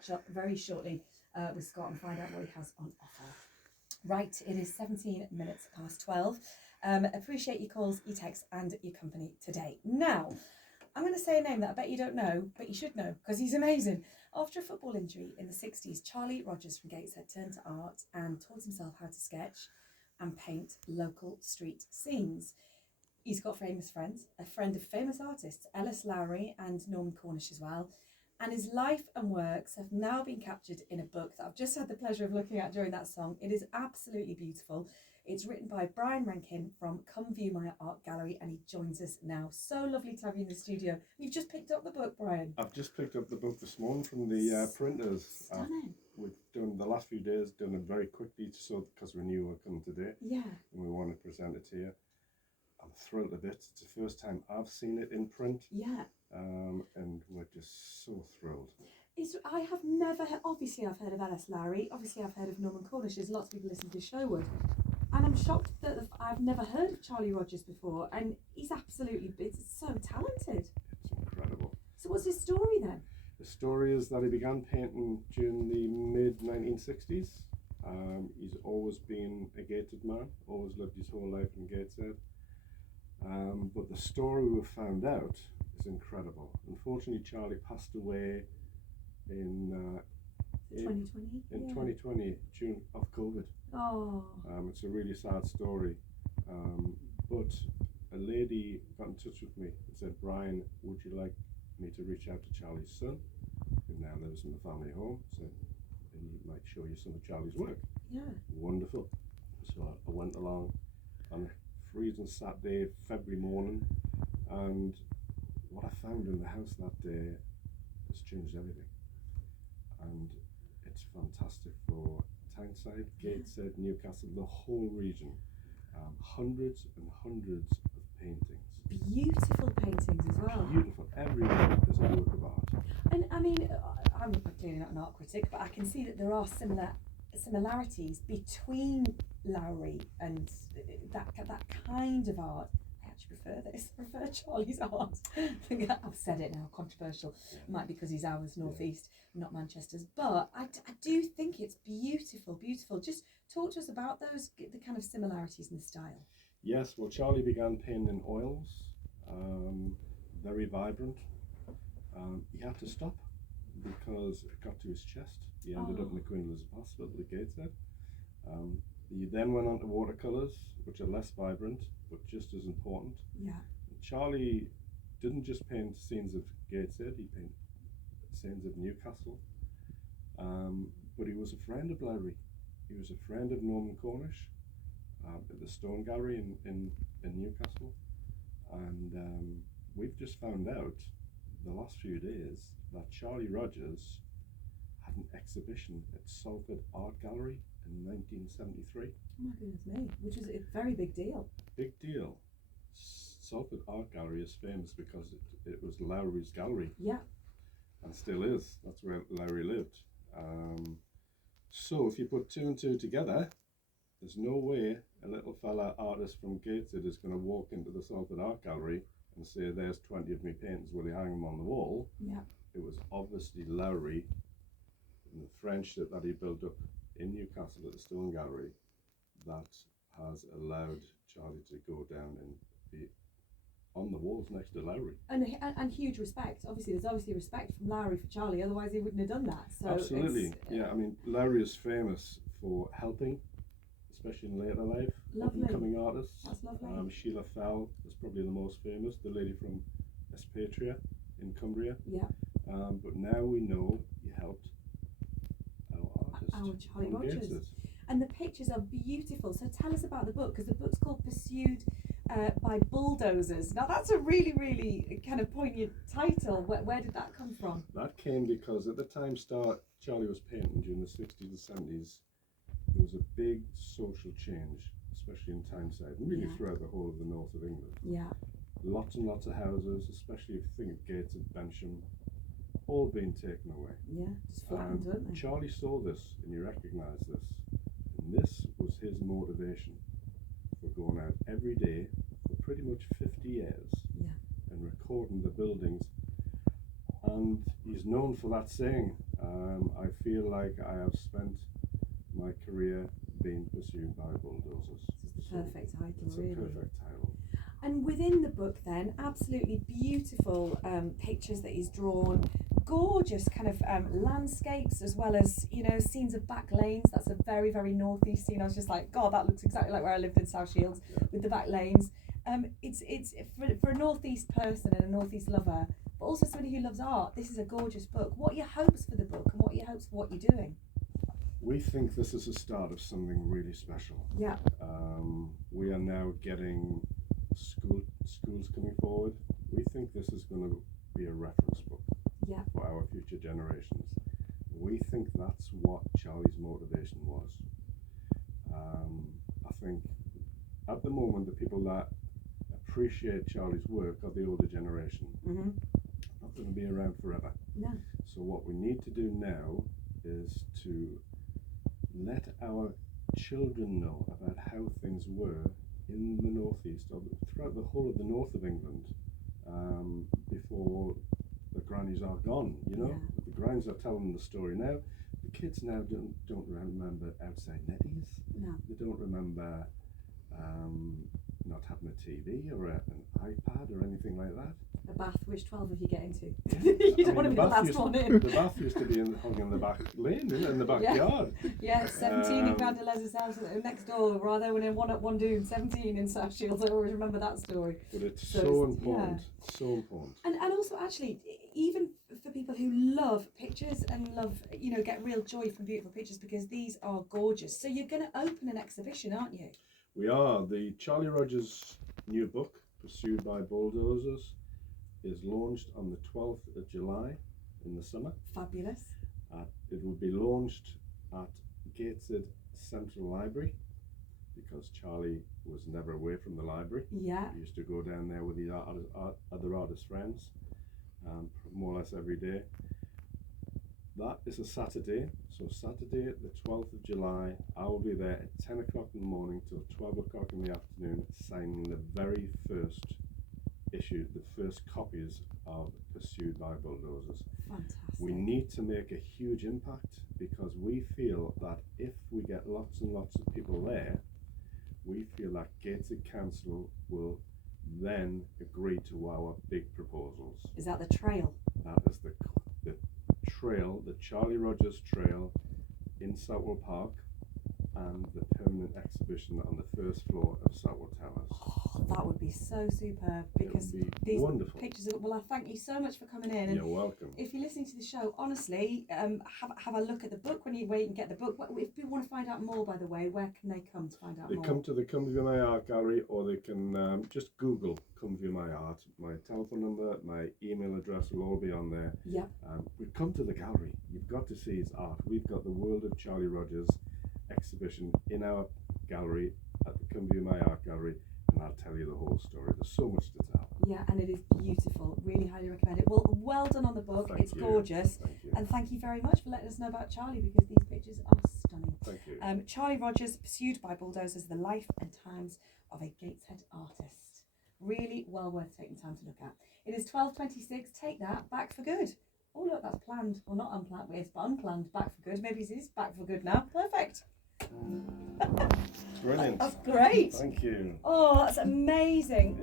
catch up very shortly with Scott and find out what he has on offer. Right, it is 17 minutes past 12. Appreciate your calls, your texts, and your company today. Now, I'm going to say a name that I bet you don't know, but you should know because he's amazing. After a football injury in the 60s, Charlie Rogers from Gateshead turned to art and taught himself how to sketch and paint local street scenes. He's got famous friends, a friend of famous artists, Ellis Lowry and Norman Cornish as well. And his life and works have now been captured in a book that I've just had the pleasure of looking at during that song. It is absolutely beautiful. It's written by Brian Rankin from Come View My Art Gallery, and he joins us now. So lovely to have you in the studio. You've just picked up the book, Brian. I've just picked up the book this morning from the printers. Stunning. We've done the last few days, done it very quickly, so because we knew we were coming today. Yeah. And we wanted to present it to you. I'm thrilled a bit. It's the first time I've seen it in print. Yeah. And we're just so thrilled. I have never heard, obviously I've heard of Ellis Lowry, obviously I've heard of Norman Cornish, there's lots of people listening to the show would. And I'm shocked that I've never heard of Charlie Rogers before, and he's absolutely, it's so talented. It's incredible. So what's his story then? The story is that he began painting during the mid-1960s. He's always been a Gateshead man, always lived his whole life in Gateshead. But the story we found out is incredible. Unfortunately, Charlie passed away in 2020? In Yeah. 2020, June of COVID. Oh. It's a really sad story. But a lady got in touch with me and said, Brian, would you like me to reach out to Charlie's son, who now lives in the family home, so he might show you some of Charlie's work. Yeah. Wonderful. So I went along on a freezing Saturday, February morning, and what I found in the house that day has changed everything. And it's fantastic for Tyneside, Gateshead, Newcastle, the whole region. Hundreds and hundreds of paintings. Beautiful paintings as well. Beautiful. Every one is a work of art. And I mean, I'm clearly not an art critic, but I can see that there are similarities between Lowry and that kind of art. I actually prefer this. I prefer Charlie's art. I think I've said it now, controversial. Might be because he's ours, northeast, not Manchester's. But I do think it's beautiful, beautiful. Just talk to us about those, the kind of similarities in the style. Yes, well, Charlie began painting in oils, very vibrant. He had to stop because it got to his chest. He ended up in the Queen Elizabeth Hospital at Gateshead. He then went on to watercolours, which are less vibrant, but just as important. Yeah. Charlie didn't just paint scenes of Gateshead, he painted scenes of Newcastle. But he was a friend of Lowry. He was a friend of Norman Cornish at the Stone Gallery in Newcastle. And we've just found out the last few days that Charlie Rogers had an exhibition at Salford Art Gallery in 1973. Oh my goodness me, which was a very big deal. Big deal. Salford Art Gallery is famous because it was Lowry's gallery. Yeah. And still is. That's where Lowry lived. So if you put two and two together, there's no way a little fella artist from Gateshead is going to walk into the Salford Art Gallery and say, there's 20 of me paintings, will you hang them on the wall? Yeah. It was obviously Lowry and the friendship that he built up in Newcastle at the Stone Gallery that has allowed Charlie to go down and be on the walls next to Lowry. And huge respect. Obviously, there's obviously respect from Lowry for Charlie, otherwise he wouldn't have done that. So absolutely. Yeah, I mean, Lowry is famous for helping, especially in later life, up-and-coming artists. That's lovely. Sheila Fell is probably the most famous, the lady from Espatria in Cumbria. Yeah. But now we know he helped our artist, our Charlie Rogers. Gateshead. And the pictures are beautiful. So tell us about the book, because the book's called Pursued by Bulldozers. Now that's a really, really kind of poignant title. Where did that come from? That came because at the time Charlie was painting during the 60s and 70s, there was a big social change, especially in Tyneside, and really throughout the whole of the north of England. Yeah. Lots and lots of houses, especially if you think of Gateshead, Bensham, all being taken away. Yeah, just flattened, weren't they? Charlie saw this and he recognised this. And this was his motivation for going out every day for pretty much 50 years and recording the buildings. And he's known for that saying, feel like I have spent my career being pursued by bulldozers. This is the perfect title, It's really. a perfect title. And within the book, then, absolutely beautiful pictures that he's drawn, gorgeous kind of landscapes, as well as, you know, scenes of back lanes. That's a very, very northeast scene. I was just like, God, that looks exactly like where I lived in South Shields, with the back lanes. It's for a northeast person and a northeast lover, but also somebody who loves art. This is a gorgeous book. What are your hopes for the book, and what are your hopes for what you're doing? We think this is the start of something really special. Yeah. We are now getting schools coming forward. We think this is going to be a reference book for our future generations. We think that's what Charlie's motivation was. I think at the moment the people that appreciate Charlie's work are the older generation. Mm-hmm. Not going to be around forever. No. So what we need to do now is to let our children know about how things were in the northeast, or throughout the whole of the north of England, before the grannies are gone. You know, the grannies are telling the story now. The kids now don't remember outside netties. No. They don't remember not having a TV or an iPad or anything like that. A bath, which 12 of you get into? You don't want to be the last one in. The bath used to be hung in the back lane, in the backyard. Yeah, 17 in Grandalez's house next door, rather when in one at one doom, 17 in South Shields. I always remember that story. But it's so important, so important. And also actually, even for people who love pictures and love, you know, get real joy from beautiful pictures, because these are gorgeous. So you're going to open an exhibition, aren't you? We are. The Charlie Rogers new book, Pursued by Bulldozers, is launched on the 12th of July in the summer. Fabulous. It will be launched at Gateshead Central Library, because Charlie was never away from the library. Yeah. He used to go down there with his other artist friends, more or less every day. That is a Saturday, so Saturday the 12th of July, I will be there at 10 o'clock in the morning till 12 o'clock in the afternoon, signing the very first issue, the first copies of Pursued by Bulldozers. Fantastic. We need to make a huge impact, because we feel that if we get lots and lots of people there, we feel that Gateshead Council will then agree to our big proposals. Is that the trail? That is the trail, the Charlie Rogers Trail in Southwell Park, and the permanent exhibition on the first floor of Southwell Towers. Oh, that would be so superb, because these wonderful pictures are, well, I thank you so much for coming in. And you're welcome. if you're listening to the show, honestly, have a look at the book when you wait and get the book. If people want to find out more, by the way, where can they come to find out more? They come to the Come View My Art Gallery, or they can just Google Come View My Art. My telephone number, my email address will all be on there. Yeah. Come to the gallery. You've got to see his art. We've got the World of Charlie Rogers exhibition in our gallery at the Come View My Art Gallery, and I'll tell you the whole story. There's so much to tell. Yeah, and it is beautiful. Really highly recommend it. Well done on the book. It's gorgeous. Thank you. And thank you very much for letting us know about Charlie, because these pictures are stunning. Thank you. Charlie Rogers, Pursued by Bulldozers, The Life and Times of a Gateshead Artist. Really well worth taking time to look at. It is 12:26. Take that, back for good. Oh look, that's planned. Well, not unplanned, it's unplanned, back for good. Maybe it is back for good now. Perfect. Brilliant. That's great. Thank you. Oh, that's amazing.